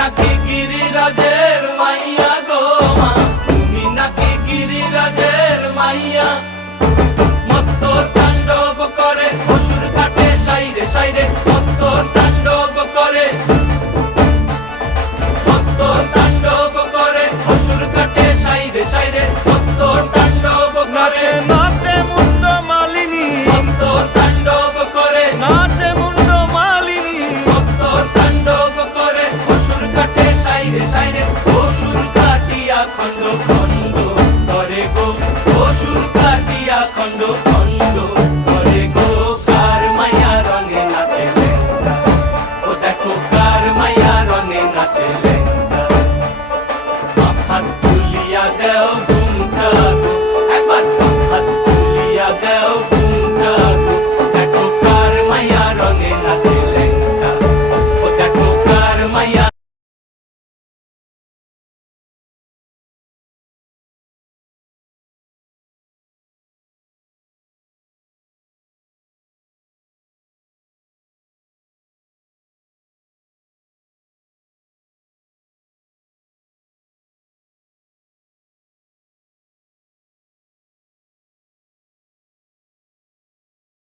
নাকি গিরিরাজের মাইয়া গো মা, তুমি নাকি গিরিরাজের মাইয়া। মত্ত তাণ্ডব করে অসুর কাটে সাইরে সাইরে, মত্ত তাণ্ডব করে, মত্ত তাণ্ডব করে অসুর কাটে সাইরে সাইরে, মত্ত তাণ্ডব করে। নাচে মুন্ড মালিনী, মত্ত তাণ্ডব করে, নাচে মুন্ড মালিনী, মত্ত তাণ্ডব করে অসুর কাটে সাইরে সাইরে, অসুর কাটিয়া খণ্ড খণ্ড করে গো, অসুর কাটিয়া খণ্ড খণ্ড করে গো। কার মায়া রঙে নাচে লেঙ্গা, ও দেখো কার মায়া রঙে নাচে লেঙ্গা।